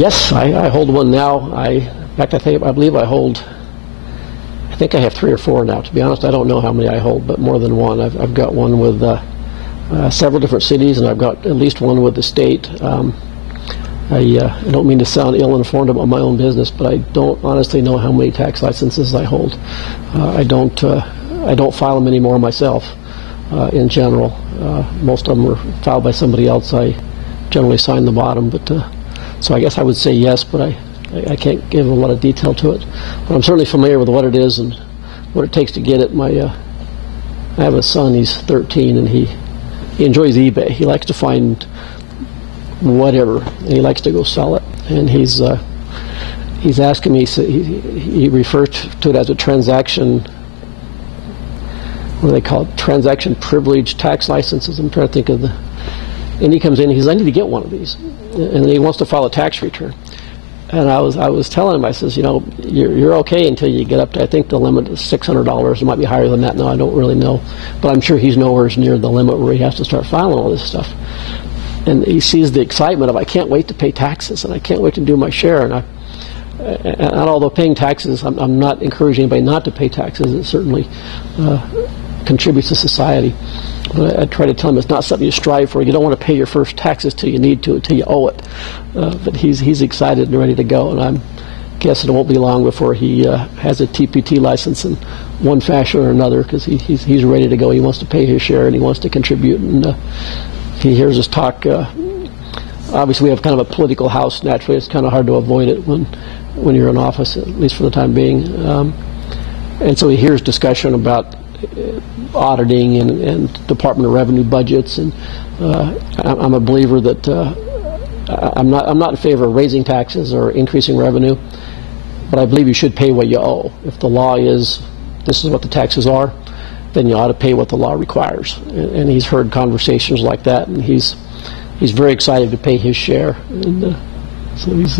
Yes, I hold one now. In fact, I believe I hold. I think I have 3 or 4 now. To be honest, I don't know how many I hold, but more than one. I've got one with several different cities, and I've got at least one with the state. I don't mean to sound ill-informed about my own business, but I don't honestly know how many tax licenses I hold. I don't file them anymore myself. In general, most of them are filed by somebody else. I generally sign the bottom, but so I guess I would say yes, but I can't give a lot of detail to it. But I'm certainly familiar with what it is and what it takes to get it. I have a son. He's 13, and he enjoys eBay. He likes to find whatever, and he likes to go sell it. And he's asking me. He refers to it as a transaction. What do they call it? Transaction privilege tax licenses. I'm trying to think of the. And he comes in. He says, "I need to get one of these," and he wants to file a tax return. And I was telling him, I says, you know, you're okay until you get up to, I think the limit is $600. It might be higher than that now. I don't really know, but I'm sure he's nowhere near the limit where he has to start filing all this stuff. And he sees the excitement of, I can't wait to pay taxes, and I can't wait to do my share. And although paying taxes, I'm not encouraging anybody not to pay taxes. It certainly contributes to society. But I try to tell him it's not something you strive for. You don't want to pay your first taxes till you need to, until you owe it. But he's excited and ready to go, and I'm guessing it won't be long before he has a TPT license in one fashion or another, because he's ready to go. He wants to pay his share, and he wants to contribute. And he hears us talk. Obviously, we have kind of a political house. Naturally, it's kind of hard to avoid it when you're in office, at least for the time being. And so he hears discussion about auditing and Department of Revenue budgets, and I'm a believer that I'm not in favor of raising taxes or increasing revenue, but I believe you should pay what you owe. If the law is this is what the taxes are, then you ought to pay what the law requires. And he's heard conversations like that, and he's very excited to pay his share, and so he's